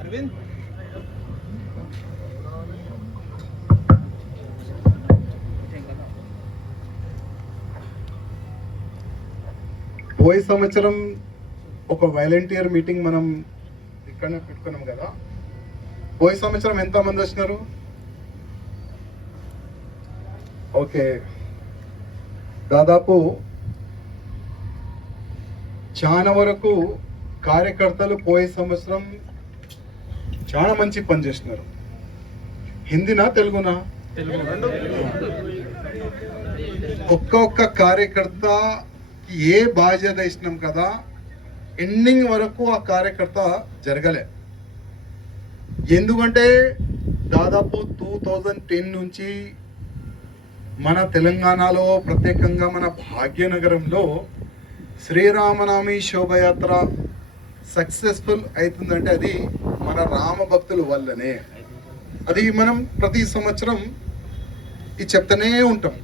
అరవింద్ పోయే సంవత్సరం ఒక వాలంటీర్ మీటింగ్ మనం ఇక్కడనే పెట్టుకున్నాం కదా. పోయే సంవత్సరం ఎంతమంది వచ్చినారు? ఓకే, దాదాపు చాలా వరకు కార్యకర్తలు పోయే సంవత్సరం చాలా మంచి పని చేస్తున్నారు. హిందీనా తెలుగునా? ఒక్కొక్క కార్యకర్త ఏ బాధ్యత ఇచ్చినాం కదా, ఎండింగ్ వరకు ఆ కార్యకర్త జరగలే. ఎందుకంటే దాదాపు 2010 నుంచి మన తెలంగాణలో, ప్రత్యేకంగా మన భాగ్యనగరంలో శ్రీరామనవమి శోభయాత్ర సక్సెస్ఫుల్ అవుతుందంటే అది మన రామ భక్తుల వల్లనే. అది మనం ప్రతి సంవత్సరం ఇది చెప్తూనే ఉంటాం.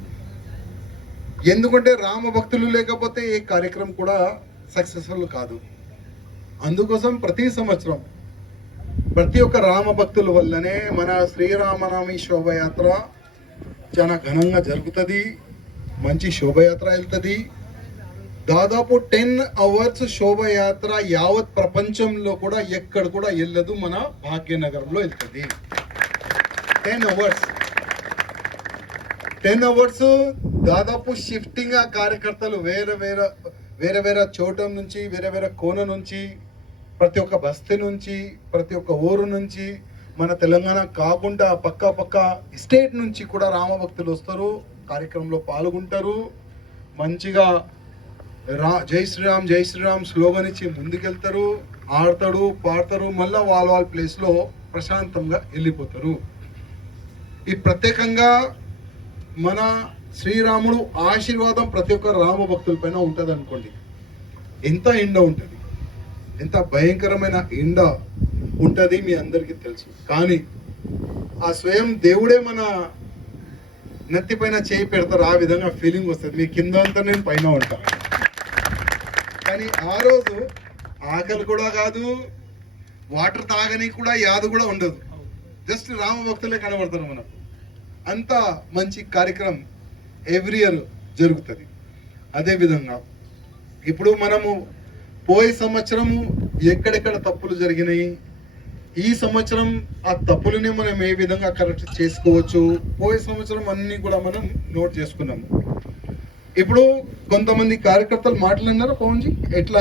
ఎందుకంటే రామ భక్తులు లేకపోతే ఏ కార్యక్రమం కూడా సక్సెస్ఫుల్ కాదు. అందుకోసం ప్రతి సంవత్సరం ప్రతి ఒక్క రామ భక్తుల వల్లనే మన శ్రీరామనవమి శోభయాత్ర చాలా ఘనంగా జరుగుతుంది. మంచి శోభయాత్ర వెళ్తుంది. దాదాపు 10 అవర్స్ శోభయాత్ర యావత్ ప్రపంచంలో కూడా ఎక్కడ కూడా వెళ్ళదు, మన భాగ్యనగరంలో వెళ్తుంది. 10 అవర్స్ దాదాపు షిఫ్టింగ్ ఆ కార్యకర్తలు వేరే వేరే చోట నుంచి, వేరే కోన నుంచి, ప్రతి ఒక్క బస్తీ నుంచి, ప్రతి ఒక్క ఊరు నుంచి, మన తెలంగాణ కాకుండా పక్క స్టేట్ నుంచి కూడా రామభక్తులు వస్తారు, కార్యక్రమంలో పాల్గొంటారు. మంచిగా జై శ్రీరామ్ స్లోగన్ ఇచ్చి ముందుకెళ్తారు, ఆడతాడు, పాడతారు, మళ్ళీ వాళ్ళ ప్లేస్లో ప్రశాంతంగా వెళ్ళిపోతారు. ఈ ప్రత్యేకంగా మన శ్రీరాముడు ఆశీర్వాదం ప్రతి ఒక్క రామ భక్తుల పైన ఉంటుంది అనుకోండి. ఎంత ఎండ ఉంటుంది, ఎంత భయంకరమైన ఎండ ఉంటుంది మీ అందరికీ తెలుసు. కానీ ఆ స్వయం దేవుడే మన నెత్తి పైన చేయి పెడతారు, ఆ విధంగా ఫీలింగ్ వస్తుంది. మీ కింద అంతా నేను పైన ఉంటా. కానీ ఆ రోజు ఆకలి కూడా కాదు, వాటర్ తాగని కూడా యాదు కూడా ఉండదు. జస్ట్ రామ భక్తులే కనబడతారు మనకు. అంత మంచి కార్యక్రమం ఎవ్రీ ఇయర్ జరుగుతుంది. అదేవిధంగా ఇప్పుడు మనము పోయే సంవత్సరము ఎక్కడెక్కడ తప్పులు జరిగినాయి, ఈ సంవత్సరం ఆ తప్పులని మనం ఏ విధంగా కరెక్ట్ చేసుకోవచ్చు, పోయే సంవత్సరం అన్నీ కూడా మనం నోట్ చేసుకున్నాము. ఇప్పుడు కొంతమంది కార్యకర్తలు మాట్లాడినారు, పవన్జీ ఎట్లా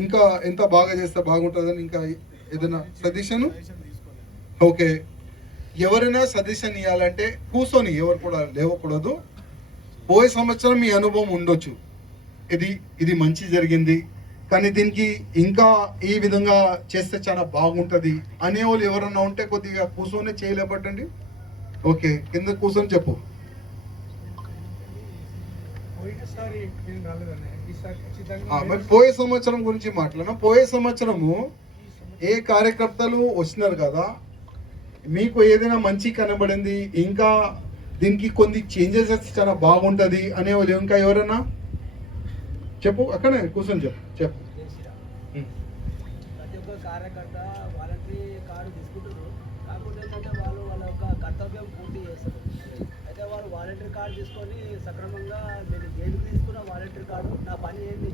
ఇంకా ఎంత బాగా చేస్తే బాగుంటుందని, ఇంకా ఏదైనా సజెషన్? ఓకే, ఎవరైనా సజెషన్ ఇవ్వాలంటే కూర్చొని ఎవరు కూడా లేవకూడదు. పోయే సంవత్సరం మీ అనుభవం ఉండొచ్చు, ఇది మంచి జరిగింది, కానీ దీనికి ఇంకా ఈ విధంగా చేస్తే చాలా బాగుంటుంది అనేవాళ్ళు ఎవరన్నా ఉంటే కొద్దిగా కూర్చొని చేయలేబట్టండి. ఓకే, కింద కూర్చొని చెప్పు. మరి పోయే సంవత్సరం గురించి మాట్లాడినా, పోయే సంవత్సరము ఏ కార్యకర్తలు వచ్చినారు కదా, మీకు ఏదైనా మంచి కనబడింది, ఇంకా దీనికి కొన్ని చేంజెస్ వస్తే చాలా బాగుంటుంది అనేవాళ్ళు ఇంకా ఎవరైనా చెప్పు. అక్కడే కూర్చొని చెప్పు. ప్రతి ఒక్క కార్యకర్త వాలంటరీ కార్డు తీసుకుంటారు, కాకపోతే ఏంటంటే వాళ్ళు వాళ్ళ యొక్క కర్తవ్యం పూర్తి చేస్తారు. అయితే వాళ్ళు వాలంటరీ కార్డు తీసుకొని సక్రమంగా నేను దేనికి తీసుకున్న వాలంటరీ కార్డు నా పని ఏంటి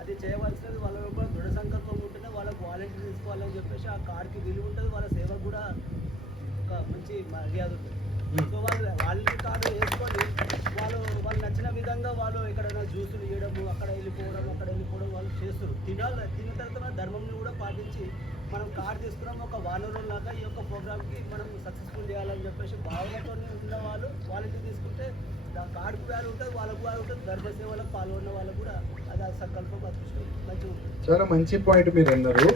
అది చేయవలసినది వాళ్ళ యొక్క దృఢ సంకల్పం ఉంటేనే వాళ్ళకు వాలంటరీ తీసుకోవాలని చెప్పేసి ఆ కార్డుకి విలువ ఉంటుంది, వాళ్ళ సేవకు కూడా ఒక మంచి మర్యాద ఉంటుంది. సో వాళ్ళు వాలంటరీ కార్డు వేసుకొని వాళ్ళు నచ్చిన విధంగా వాళ్ళు ఎక్కడైనా జ్యూసులు ఇవ్వడము, అక్కడ వెళ్ళిపోవడం వాళ్ళు చేస్తారు. తిన్న తర్వాత ధర్మంని కూడా పాటించి మనం కార్డు తీసుకున్నాం ఒక వానరులాగా ఈ యొక్క ప్రోగ్రామ్కి మనం సక్సెస్ఫుల్ చేయాలని చెప్పేసి భావనతో ఉన్న వాళ్ళు వాలంటీర్ తీసుకుంటే కార్డుకు వ్యాలు ఉంటుంది, వాళ్ళకు వ్యాలు ఉంటుంది, ధర్మ సేవలకు పాల్గొన్న వాళ్ళకు కూడా అది సంకల్పం అదృష్టం మంచిగా ఉంటుంది. చాలా మంచి పాయింట్ మీరు అన్నారు.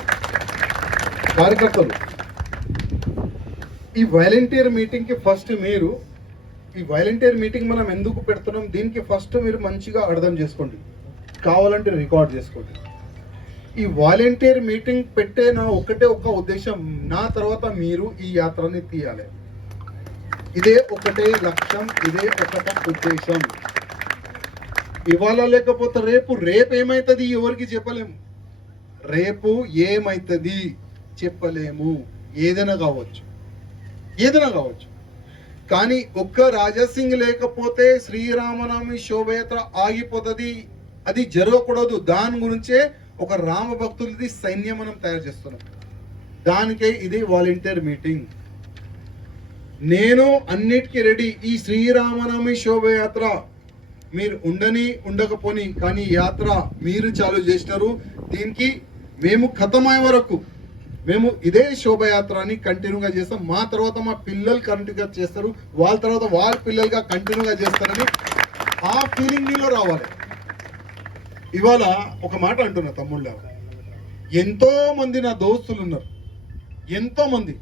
కార్యకర్తలు ఈ వాలంటీర్ మీటింగ్కి ఫస్ట్ మీరు ఈ వాలంటీర్ మీటింగ్ మనం ఎందుకు పెడుతున్నాం, దీనికి ఫస్ట్ మీరు మంచిగా అర్థం చేసుకోండి, కావాలంటే రికార్డ్ చేసుకోండి. ఈ వాలంటీర్ మీటింగ్ పెట్టే నా ఒకటే ఒక ఉద్దేశం, నా తర్వాత మీరు ఈ యాత్రని తీయాలి. ఇదే ఒకటే లక్ష్యం, ఇదే ఒకటే ఉద్దేశం. ఇవాళ లేకపోతే రేపు ఏమవుతుంది ఎవరికి చెప్పలేము. రేపు ఏమైతుంది చెప్పలేము, ఏదైనా కావచ్చు. కానీ ఒక్క రాజాసింగ్ లేకపోతే శ్రీరామనవమి శోభయాత్ర ఆగిపోతుంది. అది జరగకూడదు. దాని గురించే ఒక రామ భక్తులది సైన్యం మనం తయారు చేస్తున్నాం. దానికే ఇది వాలంటీర్ మీటింగ్. నేను అన్నిటికీ రెడీ. ఈ శ్రీరామనవమి శోభయాత్ర మీరు ఉండకపోని, కానీ యాత్ర మీరు చాలు చేసినారు. దీనికి మేము ఖతమయ్యే వరకు మేము ఇదే శోభయాత్రని కంటిన్యూగా చేస్తాం. మా తర్వాత మా పిల్లలు కంటిన్యూగా చేస్తారు, వాళ్ళ తర్వాత వాళ్ళ పిల్లలుగా కంటిన్యూగా చేస్తారని ఆ ఫీలింగ్ మీలో రావాలి. ఇవాళ ఒక మాట అంటున్నా తమ్ముళ్ళ, ఎంతో మంది నా దోస్తులు ఉన్నారు, ఎంతో మంది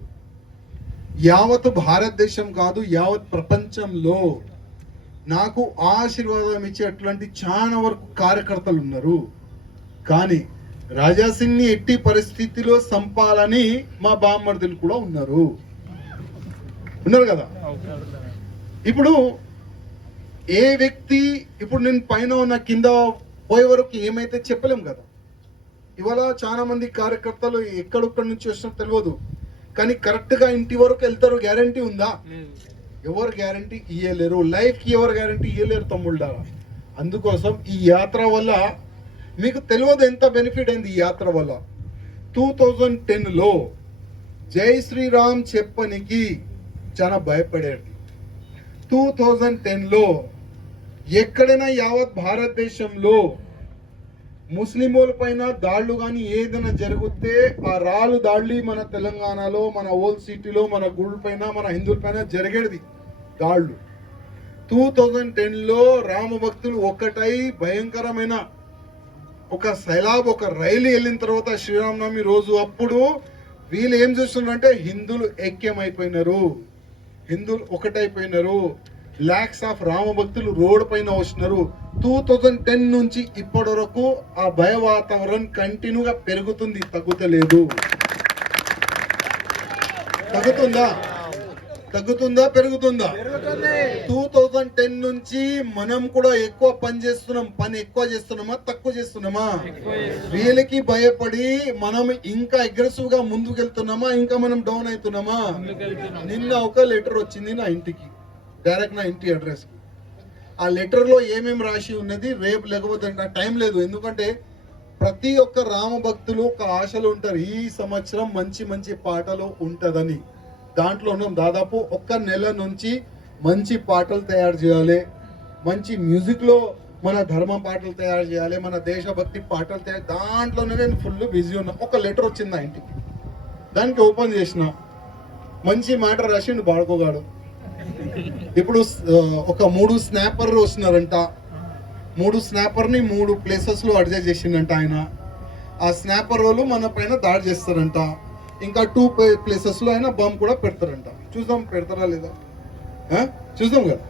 యావత్ భారతదేశం కాదు యావత్ ప్రపంచంలో నాకు ఆశీర్వాదం ఇచ్చే అట్లాంటి చాలా వరకు కార్యకర్తలు ఉన్నారు. కానీ రాజాసింగ్ ని ఎట్టి పరిస్థితిలో సంపాలని మా బామ్మర్దులు కూడా ఉన్నారు కదా. ఇప్పుడు ఏ వ్యక్తి ఇప్పుడు నేను పైన ఉన్న కింద పోయే వరకు ఏమైతే చెప్పలేం కదా. ఇవాళ చాలా మంది కార్యకర్తలు ఎక్కడొక్కడి నుంచి వచ్చినా తెలియదు, కానీ కరెక్ట్ గా ఇంటి వరకు వెళ్తారు. గ్యారంటీ ఉందా? ఎవరు గ్యారంటీ ఇయ్యలేరు. లైఫ్ కి ఎవరు గ్యారంటీ ఇయ్యలేరు తమ్ముళ్ళారా. అందుకోసం ఈ యాత్ర వల్ల మీకు తెలియదు ఎంత బెనిఫిట్ అయింది. ఈ యాత్ర వల్ల 2010లో జై శ్రీరామ్ చెప్పనికి చాలా భయపడేది. 2010లో ఎక్కడైనా యావత్ భారతదేశంలో ముస్లింల పైన దాడులు కానీ ఏదైనా జరిగితే ఆ రాళ్ళు దాడి మన తెలంగాణలో, మన ఓల్డ్ సిటీలో, మన గుళ్ళ పైన, మన హిందువుల పైన జరిగేది దాడులు. 2010లో రామ భక్తులు ఒక్కటై భయంకరమైన ఒక సైలాబ్, ఒక రైలు వెళ్ళిన తర్వాత శ్రీరామనవమి రోజు అప్పుడు వీళ్ళు ఏం చేస్తున్నారంటే హిందువులు ఐక్యమైపోయినారు, హిందువులు ఒకటైపోయినారు. లాక్స్ ఆఫ్ రామ భక్తులు రోడ్ పైన వచ్చినారు. 2010 నుంచి ఇప్పటి వరకు ఆ భయ వాతావరణం కంటిన్యూగా పెరుగుతుంది, తగ్గుతలేదు. తగ్గుతుందా పెరుగుతుందా? 2010 నుంచి మనం కూడా ఎక్కువ పని ఎక్కువ చేస్తున్నామా తక్కువ చేస్తున్నామా? వీళ్ళకి భయపడి మనం ఇంకా అగ్రెసివ్ గా ముందుకెళ్తున్నామా ఇంకా మనం డౌన్ అవుతున్నామా? నిన్న ఒక లెటర్ వచ్చింది నా ఇంటికి, డైరెక్ట్ నా ఇంటి అడ్రస్ కి. ఆ లెటర్ లో ఏమేమి రాసి ఉన్నది రేపు లేకపోతే టైం లేదు, ఎందుకంటే ప్రతి ఒక్క రామ భక్తులు ఒక ఆశలు ఉంటారు. ఈ సంవత్సరం మంచి మంచి పాటలు ఉంటదని. దాంట్లో దాదాపు ఒక్క నెల నుంచి మంచి పాటలు తయారు చేయాలి, మంచి మ్యూజిక్ లో మన ధర్మ పాటలు తయారు చేయాలి, మన దేశభక్తి పాటలు తయారు. దాంట్లోనే నేను ఫుల్ బిజీ ఉన్నా. ఒక లెటర్ వచ్చింది నా ఇంటికి, దానికి ఓపెన్ చేసిన మంచి మాట రాసిండు బాడుకోగాడు. ఇప్పుడు ఒక 3 స్నాపర్లు వస్తున్నారంట. 3 స్నాపర్ని 3 ప్లేసెస్ లో అడ్జస్ట్ చేసిండంట ఆయన. ఆ స్నాపర్ వాళ్ళు మన పైన దాడి చేస్తారంట. ఇంకా 2 ప్లేసెస్ లో ఆయన బాంబు కూడా పెడతారంట. చూద్దాం పెడతారా లేదా, చూద్దాం కదా.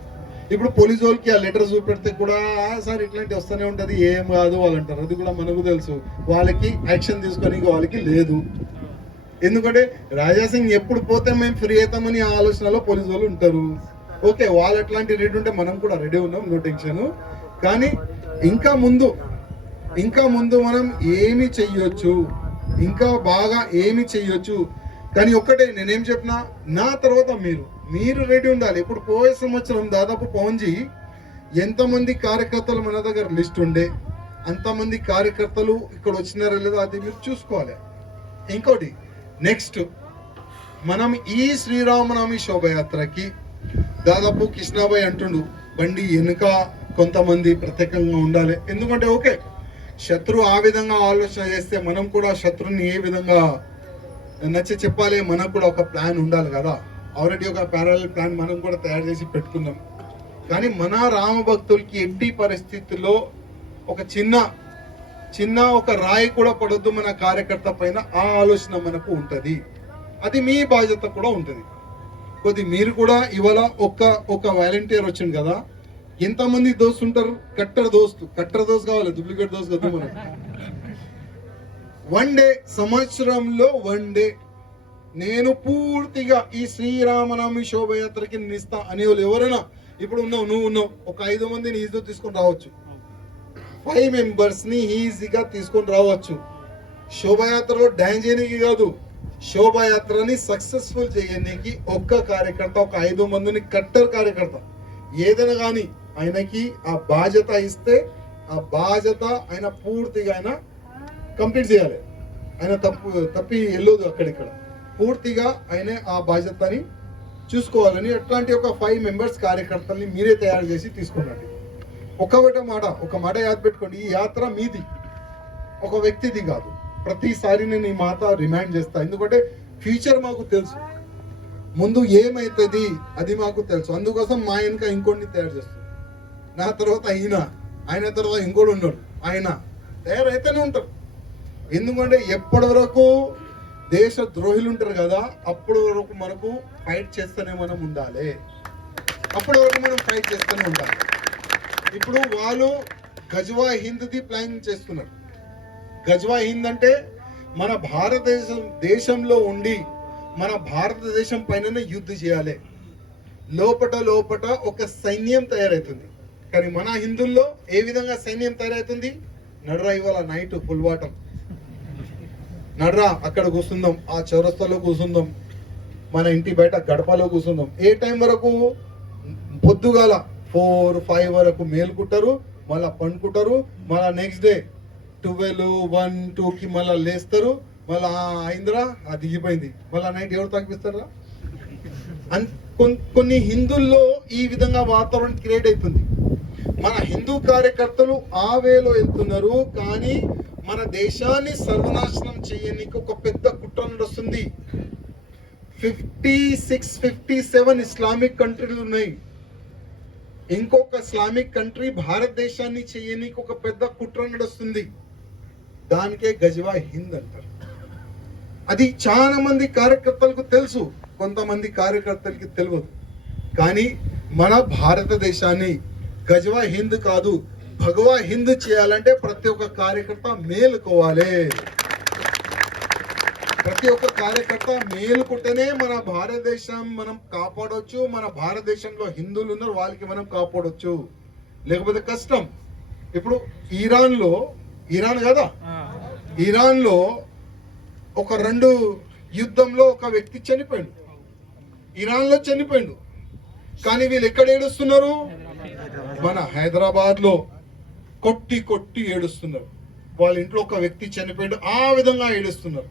ఇప్పుడు పోలీసు వాళ్ళకి ఆ లెటర్ చూపెడితే కూడా సార్ ఇట్లాంటి వస్తూనే ఉంటది, ఏం కాదు వాళ్ళు అంటారు. అది కూడా మనకు తెలుసు. వాళ్ళకి యాక్షన్ తీసుకొని వాళ్ళకి లేదు. ఎందుకంటే రాజాసింగ్ ఎప్పుడు పోతే మేము ఫ్రీ అవుతామని ఆలోచనలో పోలీసు వాళ్ళు ఉంటారు. ఓకే, వాళ్ళు అట్లాంటి రెడీ ఉంటే మనం కూడా రెడీ ఉన్నాం, నో టెన్షన్. కానీ ఇంకా ముందు మనం ఏమి చెయ్యొచ్చు, ఇంకా బాగా ఏమి చెయ్యొచ్చు. కానీ ఒక్కటే నేనేం చెప్పినా, నా తర్వాత మీరు రెడీ ఉండాలి. ఇప్పుడు పోయే సంవత్సరం దాదాపు పవన్జీ ఎంతమంది కార్యకర్తలు మన దగ్గర లిస్ట్ ఉండే అంతమంది కార్యకర్తలు ఇక్కడ వచ్చినారో లేదో అది మీరు చూసుకోవాలి. ఇంకోటి నెక్స్ట్ మనం ఈ శ్రీరామనవమి శోభయాత్రకి దాదాపు కృష్ణాబాయ్ అంటుండు బండి వెనుక కొంతమంది ప్రత్యేకంగా ఉండాలి. ఎందుకంటే ఓకే, శత్రు ఆ విధంగా ఆలోచన చేస్తే మనం కూడా శత్రుని ఏ విధంగా నచ్చి చెప్పాలి, మనకు కూడా ఒక ప్లాన్ ఉండాలి కదా. ఆల్రెడీ ఒక ప్యారలల్ ప్లాన్ మనం కూడా తయారు చేసి పెట్టుకున్నాం. కానీ మన రామ భక్తులకి ఎట్టి పరిస్థితుల్లో ఒక చిన్న ఒక రాయి కూడా పడొద్దు మన కార్యకర్త పైన, ఆ ఆలోచన మనకు ఉంటుంది. అది మీ బాధ్యత కూడా ఉంటుంది. కొద్ది మీరు కూడా ఇవాళ ఒక వాలంటీర్ వచ్చింది కదా, ఎంతమంది దోస్తు ఉంటారు? కట్టర్ దోస్తు కావాలి, డూప్లికేట్ దోస్తు కదా. మనకు 1 డే, సంవత్సరంలో 1 డే నేను పూర్తిగా ఈ శ్రీరామనవమి శోభయాత్రకి నిస్తా అనే వాళ్ళు ఎవరైనా ఇప్పుడు నువ్వు ఉన్నావు, ఒక 5 మందిని ఈజీగా తీసుకొని రావచ్చు, 5 మెంబర్స్ ని ఈజీగా తీసుకొని రావచ్చు. శోభాయాత్రలో డ్యాన్స్ చేయడానికి కాదు, శోభాయాత్రని సక్సెస్ఫుల్ చేయడానికి ఒక్క కార్యకర్త, ఒక 5 మందిని కట్టర్ కార్యకర్త ఏదైనా కానీ ఆయనకి ఆ బాధ్యత ఇస్తే ఆ బాధ్యత ఆయన పూర్తిగా ఆయన కంప్లీట్ చేయాలి. ఆయన తప్పి వెళ్ళదు అక్కడిక్కడ, పూర్తిగా ఆయన ఆ బాధ్యతని చూసుకోవాలని అట్లాంటి ఒక 5 మెంబర్స్ కార్యకర్తల్ని మీరే తయారు చేసి తీసుకున్నట్టు. ఒక మాట యాద పెట్టుకోండి, ఈ యాత్ర మీది, ఒక వ్యక్తిది కాదు. ప్రతిసారి నేను ఈ మాట రిమైండ్ చేస్తా, ఎందుకంటే ఫ్యూచర్ మాకు తెలుసు, ముందు ఏమైతుంది అది మాకు తెలుసు. అందుకోసం మా వెనుక ఇంకోటిని తయారు చేస్తాం. నా తర్వాత ఆయన తర్వాత ఇంకోటి ఉన్నాడు, ఆయన తయారైతేనే ఉంటారు. ఎందుకంటే ఎప్పటి వరకు దేశ ద్రోహులు ఉంటారు కదా, అప్పటి వరకు మనకు ఫైట్ చేస్తూనే మనం ఉండాలి, అప్పటి వరకు మనం ఫైట్ చేస్తూనే ఉండాలి. ఇప్పుడు వాళ్ళు గజ్వా హింద్ది ప్లానింగ్ చేస్తున్నారు. గజ్వా హింద్ అంటే మన దేశంలో ఉండి మన భారతదేశం పైన యుద్ధం చేయాలి. లోపట ఒక సైన్యం తయారవుతుంది. కానీ మన హిందువుల్లో ఏ విధంగా సైన్యం తయారవుతుంది? నడ్రా ఇవాళ నైట్ పుల్వాటం, నడ్రా అక్కడ కూర్చుందాం, ఆ చౌరస్తాలో కూర్చుందాం, మన ఇంటి బయట గడపలో కూర్చుందాం. ఏ టైం వరకు? పొద్దుగాల 4-5 వరకు మేలుకుంటారు, మళ్ళీ పండుకుంటారు, మళ్ళీ నెక్స్ట్ డే 12, 1, 2కి మళ్ళీ లేస్తారు, మళ్ళీ అయిందిరా అది దిగిపోయింది, మళ్ళీ నైట్ ఎవరు తగ్గిస్తారా? కొన్ని హిందువుల్లో ఈ విధంగా వాతావరణం క్రియేట్ అవుతుంది. మన హిందూ కార్యకర్తలు ఆ వేలో వెళ్తున్నారు, కానీ మన దేశాన్ని సర్వనాశనం చేయడానికి ఒక పెద్ద కుట్ర నడుస్తుంది. 57 ఇస్లామిక్ కంట్రీలు ఉన్నాయి. ఇంకొక ఇస్లామిక్ కంట్రీ భారతదేశాన్ని చేయడానికి ఒక పెద్ద కుట్ర నడుస్తుంది. దానికే గజ్వా హింద్ అంటారు. అది చాలా మంది కార్యకర్తలకు తెలుసు, కొంతమంది కార్యకర్తలకి తెలియదు. కానీ మన భారతదేశాన్ని గజ్వా హింద్ కాదు, భగవా హింద్ చేయాలంటే ప్రతి ఒక్క కార్యకర్త మేలుకోవాలి. ప్రతి ఒక్క కార్యకర్త మేలుకుంటేనే మన భారతదేశం మనం కాపాడవచ్చు. మన భారతదేశంలో హిందువులు ఉన్నారు, వాళ్ళకి మనం కాపాడవచ్చు, లేకపోతే కష్టం. ఇప్పుడు ఇరాన్ కదా, ఇరాన్లో ఒక 2 యుద్ధంలో ఒక వ్యక్తి చనిపోయాడు, ఇరాన్లో చనిపోయాడు. కానీ వీళ్ళు ఎక్కడ ఏడుస్తున్నారు? మన హైదరాబాద్ లో కొట్టి ఏడుస్తున్నారు. వాళ్ళ ఇంట్లో ఒక వ్యక్తి చనిపోయాడు, ఆ విధంగా ఏడుస్తున్నారు,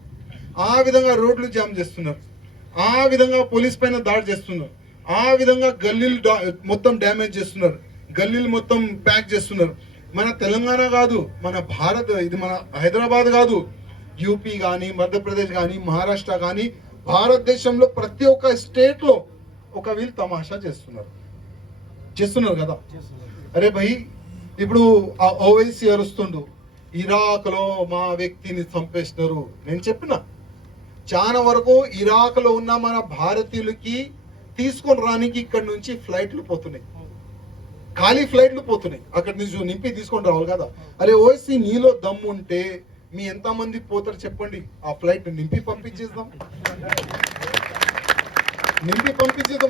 ఆ విధంగా రోడ్లు జామ్ చేస్తున్నారు, ఆ విధంగా పోలీస్ పైన దాడి చేస్తున్నారు, ఆ విధంగా గల్లీలు మొత్తం డ్యామేజ్ చేస్తున్నారు, గల్లీలు మొత్తం ప్యాక్ చేస్తున్నారు. మన తెలంగాణ కాదు, ఇది మన హైదరాబాద్ కాదు, యూపీ కానీ, మధ్యప్రదేశ్ కానీ, మహారాష్ట్ర కానీ, భారతదేశంలో ప్రతి ఒక్క స్టేట్ లో ఒక వీళ్ళు తమాషా చేస్తున్నారు కదా. అరే భయ్, ఇప్పుడు ఆ ఓవైసీ అరుస్తుండు, ఇరాక్ లో మా వ్యక్తిని చంపేస్తున్నారు. నేను చెప్పిన చాలా వరకు ఇరాక్ లో ఉన్న మన భారతీయులకి తీసుకొని రానికి ఇక్కడ నుంచి ఫ్లైట్లు పోతున్నాయి, ఖాళీ ఫ్లైట్లు పోతున్నాయి, అక్కడ నుంచి నింపి తీసుకొని రావాలి కదా. అరే ఓవైసీ, నీలో దమ్ము ఉంటే మీ ఎంతమంది పోతారు చెప్పండి, ఆ ఫ్లైట్ నింపి పంపించేద్దాం.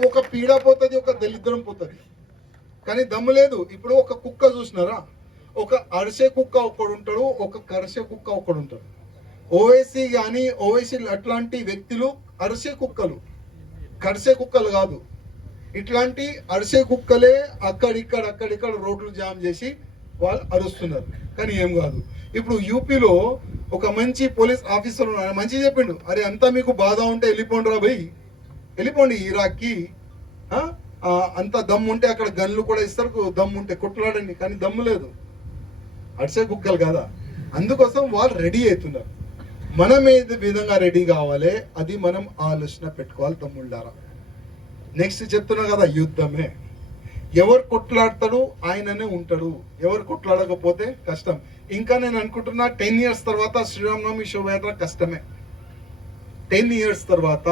ఒక పీడ పోతుంది, ఒక దళిద్రం పోతుంది, కానీ దమ్ము లేదు. ఇప్పుడు ఒక కుక్క చూసినారా, ఒక అరిసే కుక్క ఒకడు ఉంటాడు, ఒక కరిసే కుక్క ఒకడు ఉంటాడు. ఓవైసీ కానీ ఓవైసీ అట్లాంటి వ్యక్తులు అరిసే కుక్కలు, కరిసే కుక్కలు కాదు. ఇట్లాంటి అరిసే కుక్కలే అక్కడిక్కడ రోడ్లు జామ్ చేసి వాళ్ళు అరుస్తున్నారు, కానీ ఏం కాదు. ఇప్పుడు యూపీలో ఒక మంచి పోలీస్ ఆఫీసర్ ఉన్నాడు, మంచి చెప్పిండు, అరే అంతా మీకు బాధ ఉంటే వెళ్ళిపోండి రా భయ్, వెళ్ళిపోండి ఇరాక్కి, అంత దమ్ము ఉంటే అక్కడ గన్లు కూడా ఇస్తారు, దమ్ము ఉంటే కొట్లాడండి, కానీ దమ్ము లేదు, అడిసే కుక్కలు కదా. అందుకోసం వాళ్ళు రెడీ అవుతున్నారు. మనం ఏ విధంగా రెడీ కావాలి అది మనం ఆలోచన పెట్టుకోవాలి తమ్ముళ్ళారా. నెక్స్ట్ చెప్తున్నా కదా, యుద్ధమే. ఎవరు కొట్లాడతాడు ఆయననే ఉంటాడు, ఎవరు కొట్లాడకపోతే కష్టం. ఇంకా నేను అనుకుంటున్నా 10 years తర్వాత శ్రీరామనవమి శోభయాత్ర కష్టమే. 10 years తర్వాత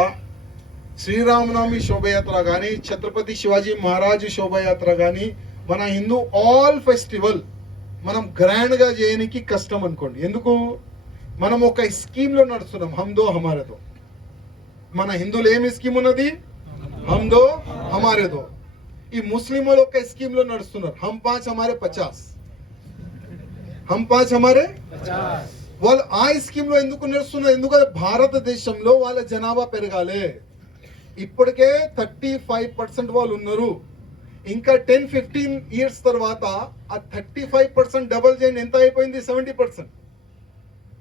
శ్రీరామనవమి శోభయాత్ర కానీ, ఛత్రపతి శివాజీ మహారాజ్ శోభయాత్ర కానీ, మన హిందూ ఆల్ ఫెస్టివల్ మనం గ్రాండ్ గా చేయడానికి కష్టం అనుకోండి. ఎందుకు? మనం ఒక స్కీమ్ లో నడుస్తున్నాం, హమ్దో హమారేదో. మన హిందువులు ఏమి స్కీమ్ ఉన్నది? హమ్దో హమారేదో. ఈ ముస్లిం వాళ్ళు ఒక స్కీమ్ లో నడుస్తున్నారు, హమ్ 5 హమారే 50. హమ్ 5 హమారే 50. వాళ్ళు ఆ స్కీమ్ లో ఎందుకు నడుస్తున్నారు? ఎందుకంటే భారతదేశంలో వాళ్ళ జనాభా పెరగాలి. ఇప్పటికే 35% వాళ్ళు ఉన్నారు. ఇంకా 10-15 ఇయర్స్ తర్వాత ఆ 35% డబల్ చేయండి, ఎంత అయిపోయింది? 70%.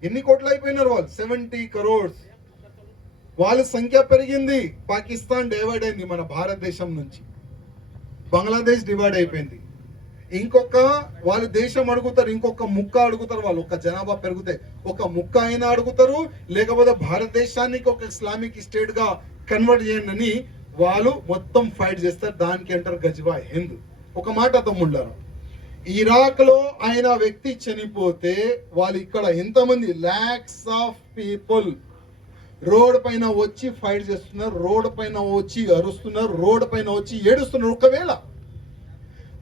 ఎన్ని కోట్లు అయిపోయినారు వాళ్ళు? 70 crores. వాళ్ళ సంఖ్య పెరిగింది. పాకిస్తాన్ డివైడ్ అయింది మన భారతదేశం నుంచి, బంగ్లాదేశ్ డివైడ్ అయిపోయింది. ఇంకొక వాళ్ళ దేశం అడుగుతారు, ఇంకొక ముక్క అడుగుతారు. వాళ్ళు ఒక జనాభా పెరిగితే ఒక ముక్క అయినా అడుగుతారు, లేకపోతే భారతదేశానికి ఒక ఇస్లామిక్ స్టేట్ గా కన్వర్ట్ చేయండి అని వాళ్ళు మొత్తం ఫైట్ చేస్తారు. దానికి అంటారు గజ్వాయ్ హింద్. ఒక మాట తమ్ముళ్ళారు, ఇరాక్ లో ఆయన వ్యక్తి చనిపోతే వాళ్ళు ఇక్కడ ఎంతమంది లాక్స్ ఆఫ్ పీపుల్ రోడ్ పైన వచ్చి ఫైట్ చేస్తున్నారు, రోడ్ పైన వచ్చి అరుస్తున్నారు, రోడ్ పైన వచ్చి ఏడుస్తున్నారు. ఒకవేళ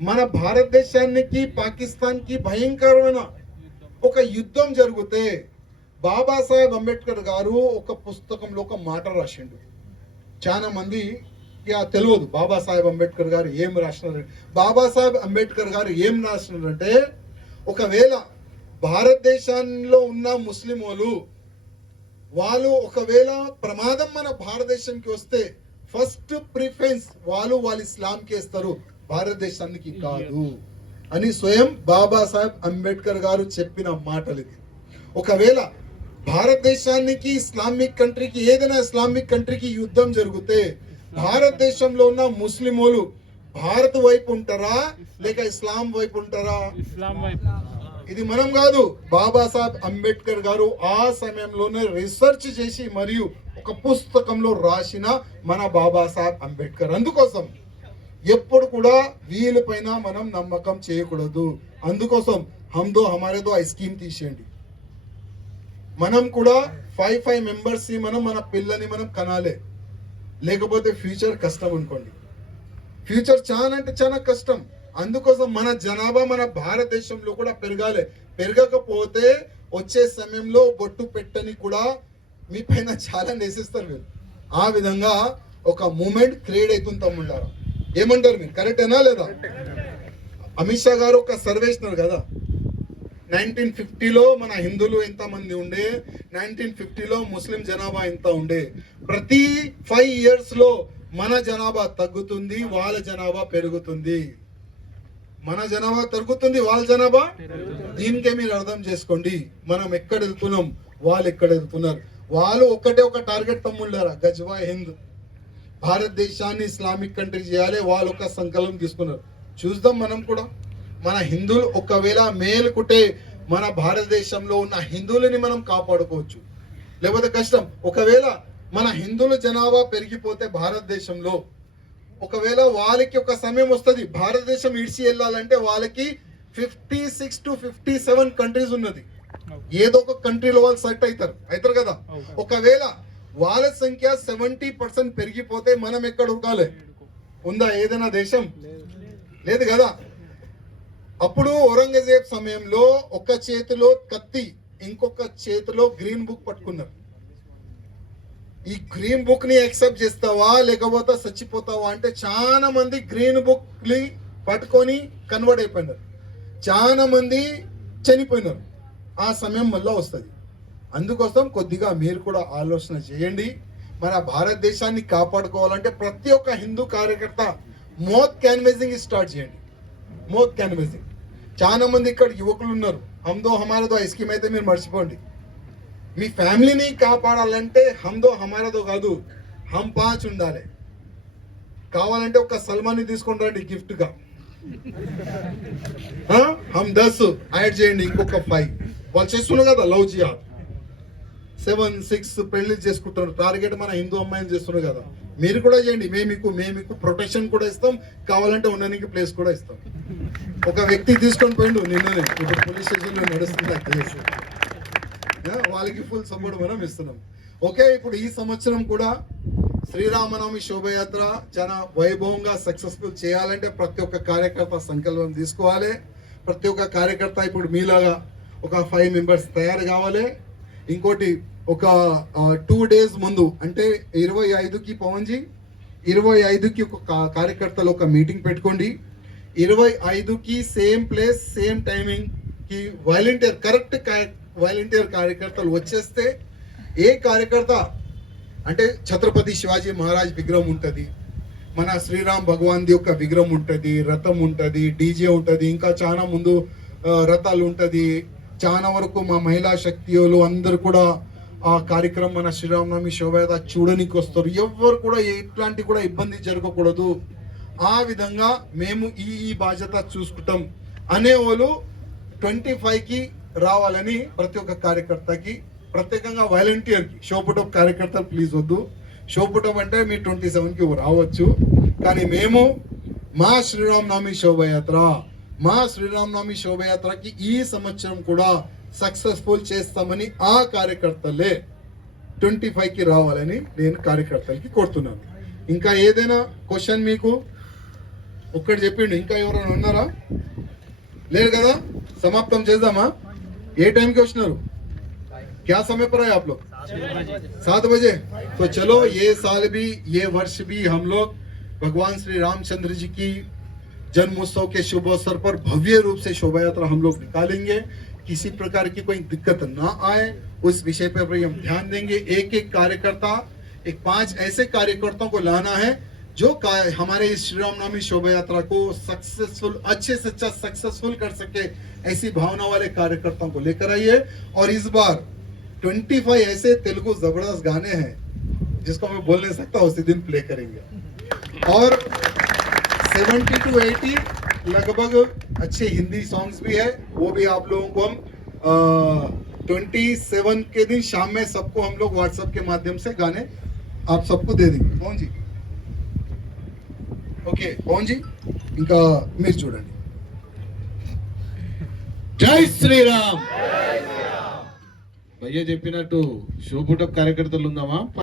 మన భారతదేశానికి పాకిస్తాన్ కి భయంకరమైన ఒక యుద్ధం జరిగితే బాబాసాహెబ్ అంబేద్కర్ గారు ఒక పుస్తకంలో ఒక మాట రాసిండు. చాలా మంది తెలియదు బాబాసాహెబ్ అంబేద్కర్ గారు ఏం రాసినారు. బాబాసాహెబ్ అంబేద్కర్ గారు ఏం రాసినారంటే, ఒకవేళ భారతదేశంలో ఉన్న ముస్లిం వాళ్ళు ఒకవేళ ప్రమాదం మన భారతదేశానికి వస్తే ఫస్ట్ ప్రిఫరెన్స్ వాళ్ళు ఇస్లాంకి ఇస్తారు, భారతదేశానికి కాదు అని స్వయం బాబాసాహెబ్ అంబేద్కర్ గారు చెప్పిన మాటలు ఇది. ఒకవేళ భారతదేశానికి ఇస్లామిక్ కంట్రీకి ఏదైనా ఇస్లామిక్ కంట్రీకి యుద్ధం జరిగితే భారతదేశంలో ఉన్న ముస్లింలు భారత్ వైపు ఉంటారా లేక ఇస్లాం వైపు ఉంటారా? ఇస్లాం వైపు. ఇది మనం కాదు, బాబాసాహెబ్ అంబేద్కర్ గారు ఆ సమయంలోనే రీసెర్చ్ చేసి మరియు ఒక పుస్తకంలో రాసిన మన బాబాసాహెబ్ అంబేద్కర్. అందుకోసం ఎప్పుడు కూడా వీళ్ళపైన మనం నమ్మకం చేయకూడదు. అందుకోసం హమ్దో హమారేదో ఆ స్కీమ్ తీసేయండి. మనం కూడా 5 మెంబర్స్ మనం మన పిల్లని మనం కనాలి, లేకపోతే ఫ్యూచర్ కష్టం అనుకోండి. ఫ్యూచర్ చాలా అంటే చాలా కష్టం. అందుకోసం మన జనాభా మన భారతదేశంలో కూడా పెరగాలి. పెరగకపోతే వచ్చే సమయంలో బొట్టు పెట్టని కూడా మీ పైన చాలా వేసేస్తారు మీరు. ఆ విధంగా ఒక మూమెంట్ క్రియేట్ అవుతుంది తమ్ముళ్ళారా. ఏమంటారు మీరు? కరెక్టేనా లేదా? అమిత్ షా గారు ఒక సర్వే ఇస్తున్నారు కదా, 1950లో మన హిందువులు ఎంత మంది ఉండే, 1950లో ముస్లిం జనాభా ఎంత ఉండే. ప్రతి 5 years లో మన జనాభా తగ్గుతుంది, వాళ్ళ జనాభా పెరుగుతుంది. మన జనాభా తగ్గుతుంది, వాళ్ళ జనాభా. దీనికే మీరు అర్థం చేసుకోండి మనం ఎక్కడ వెళ్తున్నాం, వాళ్ళు ఎక్కడ వెళ్తున్నారు. వాళ్ళు ఒక్కటే ఒక టార్గెట్ తమ్ముళ్ళారా, గజ్వాయ్ హింద్, భారతదేశాన్ని ఇస్లామిక్ కంట్రీ చేయాలి. వాళ్ళు ఒక సంకల్పం తీసుకున్నారు. చూద్దాం మనం కూడా మన హిందువులు ఒకవేళ మేలుకుంటే మన భారతదేశంలో ఉన్న హిందువులని మనం కాపాడుకోవచ్చు, లేకపోతే కష్టం. ఒకవేళ మన హిందువుల జనాభా పెరిగిపోతే భారతదేశంలో, ఒకవేళ వాళ్ళకి ఒక సమయం వస్తుంది భారతదేశం ఇడిచి వెళ్ళాలంటే వాళ్ళకి 56 to 57 కంట్రీస్ ఉన్నది. ఏదో ఒక కంట్రీలో వాళ్ళు సెట్ అవుతారు కదా. ఒకవేళ వాళ్ళ సంఖ్య 70% పెరిగిపోతే మనం ఎక్కడ ఉరకాలి? ఉందా ఏదైనా దేశం? లేదు కదా. అప్పుడు ఔరంగజేబ్ సమయంలో ఒక చేతిలో కత్తి, ఇంకొక చేతిలో గ్రీన్ బుక్ పట్టుకున్నారు. ఈ గ్రీన్ బుక్ ని యాక్సెప్ట్ చేస్తావా లేకపోతే చచ్చిపోతావా అంటే చాలా మంది గ్రీన్ బుక్ ని పట్టుకొని కన్వర్ట్ అయిపోయినారు, చాలా మంది చనిపోయినారు. ఆ సమయం మళ్ళా వస్తుంది. అందుకోసం కొద్దిగా మీరు కూడా ఆలోచన చేయండి. మన భారతదేశాన్ని కాపాడుకోవాలంటే ప్రతి ఒక్క హిందూ కార్యకర్త మౌత్ క్యాన్వేసింగ్ స్టార్ట్ చేయండి. మౌత్ క్యాన్వేసింగ్. చాలా మంది ఇక్కడ యువకులు ఉన్నారు. హమ్దో హమారదో ఆ స్కీమ్ అయితే మీరు మర్చిపోండి. మీ ఫ్యామిలీని కాపాడాలంటే హమ్దో హమారదో కాదు, హమ్ 5 ఉండాలి. కావాలంటే ఒక సల్మాన్ని తీసుకొని రండి గిఫ్ట్ గా. హమ్ 10 యాడ్ చేయండి, ఇంకొక 5. వాళ్ళు చేస్తున్నారు కదా లవ్ జిహాద్, 7-6 పెళ్లి చేసుకుంటారు. టార్గెట్ మన హిందూ అమ్మాయిని చేస్తున్నారు కదా. మీరు కూడా చేయండి. మేము మీకు ప్రొటెక్షన్ కూడా ఇస్తాం, కావాలంటే ఉండడానికి ప్లేస్ కూడా ఇస్తాం. ఒక వ్యక్తి తీసుకొని పోయిండు నిన్ననే, ఇప్పుడు పోలీస్ స్టేషన్ లో నడుస్తుంది ఆ కేసు. వాళ్ళకి ఫుల్ సపోర్ట్ మనం ఇస్తున్నాం. ఓకే, ఇప్పుడు ఈ సంవత్సరం కూడా శ్రీరామనవమి శోభయాత్ర చాలా వైభవంగా సక్సెస్ఫుల్ చేయాలంటే ప్రతి ఒక్క కార్యకర్త సంకల్పం తీసుకోవాలి. ప్రతి ఒక్క కార్యకర్త ఇప్పుడు మీలాగా ఒక 5 మెంబర్స్ తయారు కావాలి. ఇంకోటి ఒక 2 days ముందు అంటే 25కి పవన్జీ 25కి ఒక కార్యకర్తలు ఒక మీటింగ్ పెట్టుకోండి. 25కి సేమ్ ప్లేస్ సేమ్ టైమింగ్ కి వాలంటీర్ కార్యకర్తలు వచ్చేస్తే ఏ కార్యకర్త అంటే ఛత్రపతి శివాజీ మహారాజ్ విగ్రహం ఉంటుంది, మన శ్రీరామ్ భగవాన్ యొక్క విగ్రహం ఉంటుంది, రథం ఉంటుంది, డీజే ఉంటుంది, ఇంకా చాలా ముందు రథాలు ఉంటుంది, చాలా వరకు మా మహిళా శక్తిలు అందరు కూడా ఆ కార్యక్రమం మన శ్రీరామనవమి శోభయాత్ర చూడడానికి వస్తారు. ఎవ్వరు కూడా ఎట్లాంటి కూడా ఇబ్బంది జరగకూడదు, ఆ విధంగా మేము ఈ బాధ్యత చూసుకుంటాం అనే వాళ్ళు 25కి రావాలని ప్రతి ఒక్క కార్యకర్తకి, ప్రత్యేకంగా వాలంటీర్కి, షోపుటప్ కార్యకర్తలు ప్లీజ్ వద్దు. షోపుటప్ అంటే మీరు 27కి రావచ్చు, కానీ మేము మా శ్రీరామనవమి శోభయాత్రకి ఈ సంవత్సరం కూడా సక్సెస్ఫుల్ చేస్తామని ఆ కార్యకర్తలే 25కి రావాలని నేను కార్యకర్తలకి కోరుతున్నాను. ఇంకా ఏదైనా క్వశ్చన్ మీకు ఒక్కటి చెప్పిండు, ఇంకా ఎవరైనా ఉన్నారా? లేదు కదా, సమాప్తం చేద్దామా? ఏ టైంకి వచ్చినారు? क्या समय पर है आप लोग? 7 बजे। तो चलो ये वर्ष भी हम लोग भगवान श्री रामचंद्र जी की जन्मोत्सव के शुभ अवसर पर भव्य रूप से शोभा यात्रा हम लोग निकालेंगे। किसी प्रकार की कोई दिक्कत ना आए उस विषय पर हम ध्यान देंगे। एक कार्यकर्ता, 5 ऐसे कार्यकर्ताओं को लाना है जो हमारे इस श्री रामनवमी शोभा यात्रा को सक्सेसफुल, अच्छे से अच्छा सक्सेसफुल कर सके, ऐसी भावना वाले कार्यकर्ताओं को लेकर आइए। और इस बार 25 ऐसे तेलुगु जबरदस्त गाने हैं जिसको मैं बोल नहीं सकता, उसी दिन प्ले करेंगे। और 70 to 80 लगभग अच्छे हिंदी सॉन्ग्स भी है, वो भी आप लोगों को हम 27 के दिन शाम में सबको हम लोग व्हाट्सएप के माध्यम से गाने आप सबको दे देंगे। कौन जी? ఓకే పవన్ జీ, ఇంకా మీరు చూడండి. జై శ్రీరామ్. భయ్య చెప్పినట్టు షోపుటప్ కార్యకర్తలు ఉందామా?